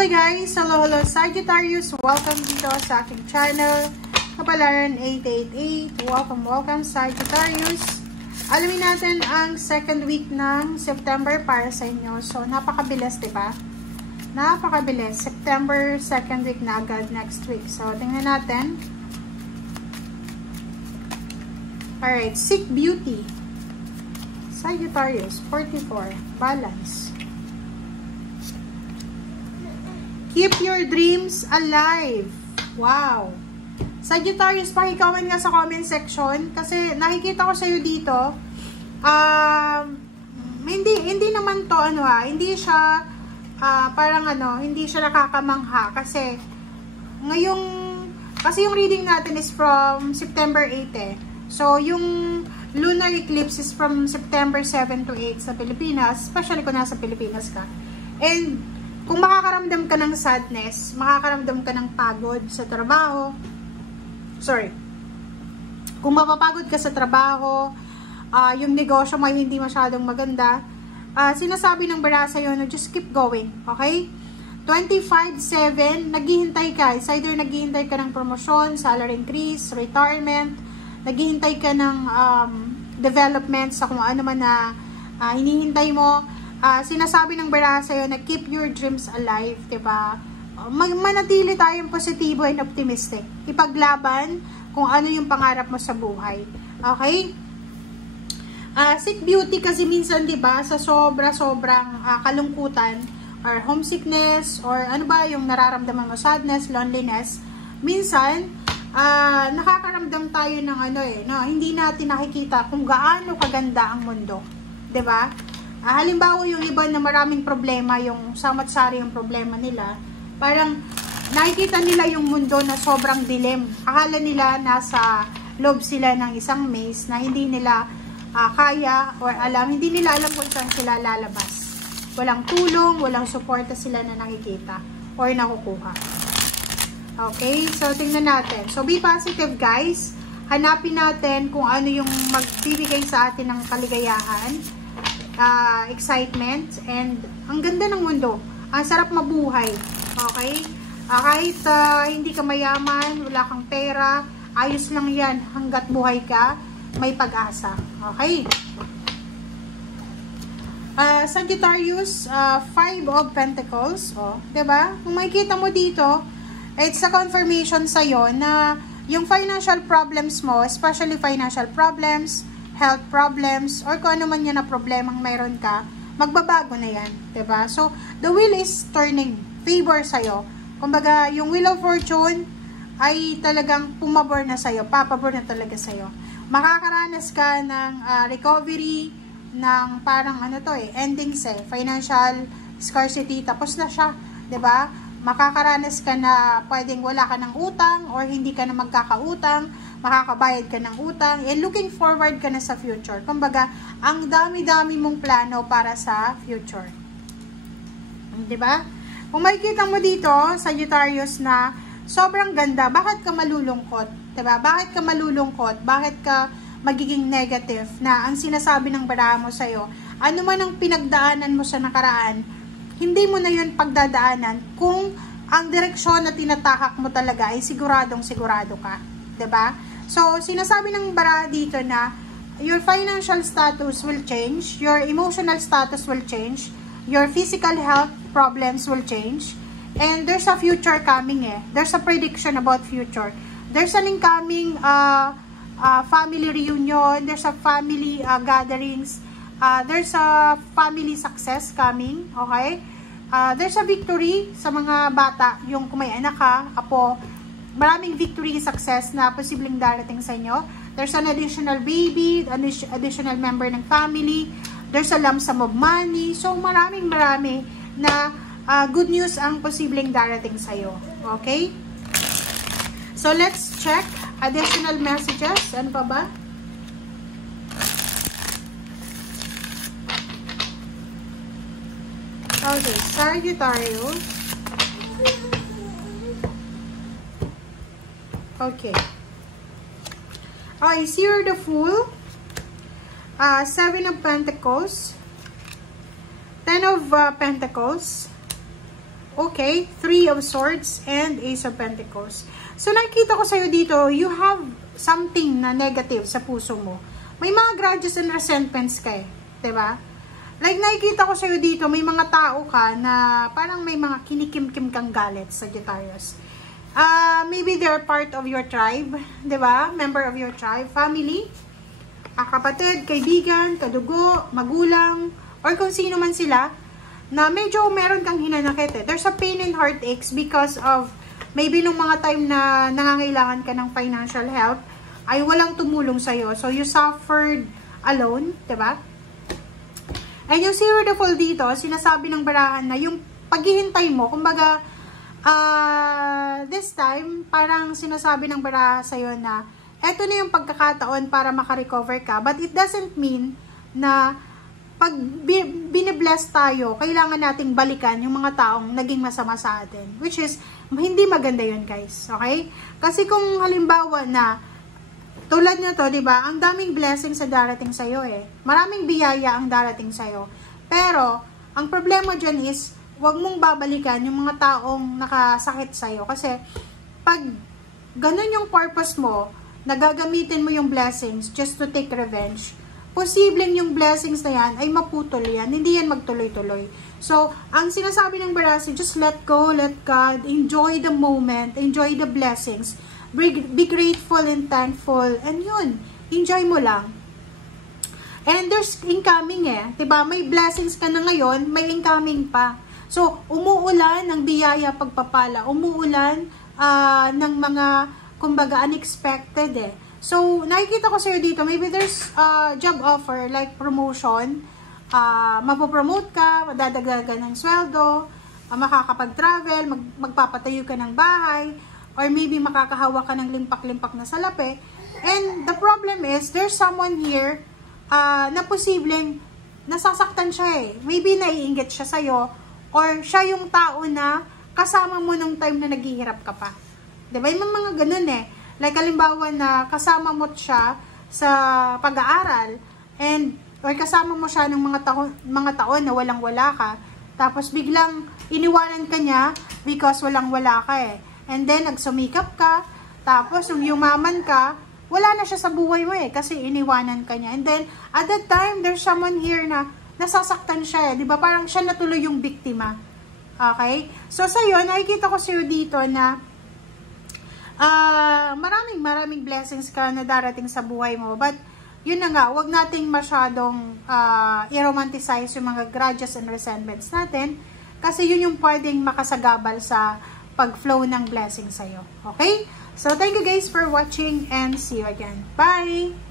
Hello guys! Hello Sagittarius! Welcome dito sa aking channel. Kapalaran 888. Welcome Sagittarius. Alamin natin ang second week ng September para sa inyo. So, napakabilis, diba? Napakabilis. September second week na agad next week. So, tingnan natin. Alright, Seek Beauty. Sagittarius, 44. Balance. Keep your dreams alive. Wow. Sagittarius, pakicomment nga sa comment section. Kasi nakikita ko sa'yo dito. Hindi naman to, hindi siya, hindi siya nakakamangha. Kasi yung reading natin is from September 8 eh. So, yung lunar eclipse is from September 7 to 8 sa Pilipinas. Especially kung nasa Pilipinas ka. And, kung makakaramdam ka ng sadness, makakaramdam ka ng pagod sa trabaho, kung mapapagod ka sa trabaho, yung negosyo mo ay hindi masyadong maganda, sinasabi ng bara sa'yo, no, just keep going, okay? 25/7, naghihintay ka, it's either naghihintay ka ng promotion, salary increase, retirement, naghihintay ka ng development sa kung ano man na hinihintay mo. Sinasabi ng bara sa'yo na keep your dreams alive, diba? Manatili tayong positibo and optimistic. Ipaglaban kung ano yung pangarap mo sa buhay. Okay? Seek beauty kasi minsan, diba, sa sobrang kalungkutan or homesickness or ano ba yung nararamdaman mo, sadness, loneliness, minsan, nakakaramdam tayo ng hindi natin nakikita kung gaano kaganda ang mundo. Diba? Halimbawa yung iba na maraming problema, yung samot-sari yung problema nila, parang nakikita nila yung mundo na sobrang dilim. Akala nila nasa loob sila ng isang maze na hindi nila kaya or hindi nila alam kung saan sila lalabas. Walang tulong, walang suporta sila na nakikita or nakukuha. Okay, so tingnan natin. So be positive guys. Hanapin natin kung ano yung magbibigay sa atin ng kaligayahan, excitement, and ang ganda ng mundo. Ang sarap mabuhay. Okay? Kahit hindi ka mayaman, wala kang pera, ayos lang yan. Hanggat buhay ka, may pag-asa. Okay? Sagittarius, 5 of Pentacles. Diba? Kung makikita mo dito, it's a confirmation sa'yo na yung financial problems mo, especially financial problems, health problems, or kung ano man yan na problemang mayroon ka, magbabago na yan, diba? So, the wheel is turning favor sa'yo. Kumbaga, yung wheel of fortune ay talagang pumabor na sa'yo, papabor na talaga sa'yo. Makakaranas ka ng recovery, ng parang endings financial scarcity, tapos na siya, diba? Makakaranas ka na pwedeng wala ka ng utang, or hindi ka na magkakautang, makakabayad ka ng utang, and looking forward ka na sa future. Kumbaga, ang dami-dami mong plano para sa future. Diba? Kung makikita mo dito, Sagittarius, na sobrang ganda, bakit ka malulungkot? Diba? Bakit ka malulungkot? Bakit ka magiging negative? Na ang sinasabi ng bara mo sa'yo, ano man ang pinagdaanan mo sa nakaraan, hindi mo na yun pagdadaanan kung ang direksyon na tinatahak mo talaga ay siguradong sigurado ka. Diba? So, sinasabi ng bara dito na your financial status will change, your emotional status will change, your physical health problems will change, and there's a future coming There's a prediction about future. There's an incoming family reunion, there's a family gatherings, there's a family success coming, okay? There's a victory sa mga bata, yung kung may anak ka, apo, maraming victory, success na posibleng darating sa inyo. There's an additional baby, additional member ng family. There's a lump sum of money. So, marami na good news ang posibleng darating sa iyo. Okay? So, let's check additional messages. Ano pa ba? Okay, Sagittarius. Okay. Is here the Fool, 7 of Pentacles, 10 of Pentacles, Okay, Three of Swords and Ace of Pentacles. So, nakikita ko sa'yo dito, you have something na negative sa puso mo. May mga grudges and resentments ka eh. Diba? Like, nakikita ko sa'yo dito, may mga tao ka na parang may mga kinikim-kim kang galit, Sagittarius. Maybe they're part of your tribe, diba? Member of your tribe, family, kapatid, kaibigan, kadugo, magulang, or kung sino man sila, na medyo meron kang hinanakit eh. There's a pain and heartaches because of maybe nung mga time na nangangailangan ka ng financial help, ay walang tumulong sa'yo. So, you suffered alone, diba? And yung Zero the Fool dito, sinasabi ng barahan na yung paghihintay mo, kumbaga, this time, parang sinasabi ng baraha sa'yo na, eto na yung pagkakataon para makarecover ka. But it doesn't mean na pag binibless tayo, kailangan nating balikan yung mga taong naging masama sa atin. Which is, hindi maganda yun, guys. Okay? Kasi kung halimbawa na, tulad nyo to, diba? Ang daming blessings sa darating sa'yo eh. Maraming biyaya ang darating sa'yo. Pero, ang problema dyan is, huwag mong babalikan yung mga taong nakasakit sa'yo. Kasi, pag ganun yung purpose mo, nagagamitin mo yung blessings just to take revenge, posibleng yung blessings na yan ay maputol yan. Hindi yan magtuloy-tuloy. So, ang sinasabi ng Barasi, just let go, let God, enjoy the moment, enjoy the blessings, be grateful and thankful, and yun, enjoy mo lang. And there's incoming eh, diba? May blessings ka na ngayon, may incoming pa. So, umuulan ng biyaya pagpapala, umuulan ng mga, kumbaga, unexpected eh. So, nakikita ko sa'yo dito, maybe there's job offer, like promotion, mapopromote ka, madadagdagan ng sweldo, makakapag-travel, magpapatayo ka ng bahay, or maybe makakahawa ka ng limpak-limpak na salapi. And the problem is, there's someone here na posibleng nasasaktan siya eh. Maybe naiinggit siya sa'yo, or siya yung tao na kasama mo nung time na naghihirap ka pa. Diba? Yung mga ganun eh. Like, halimbawa na kasama mo siya sa pag-aaral, or kasama mo siya ng mga taon na walang-wala ka, tapos biglang iniwanan ka niya because walang-wala ka eh. And then, nagsumikap ka, tapos nung yumaman ka, wala na siya sa buhay mo eh, kasi iniwanan ka niya. And then, at that time, there's someone here na nasasaktan siya eh. Diba? Parang siya natuloy yung biktima. Okay? So, sa'yo, nakikita ko sa'yo dito na maraming blessings ka na darating sa buhay mo. But, yun na nga, wag nating masyadong i-romanticize yung mga grudges and resentments natin. Kasi yun yung pwedeng makasagabal sa pag-flow ng blessings sa'yo. Okay? So, thank you guys for watching and see you again. Bye!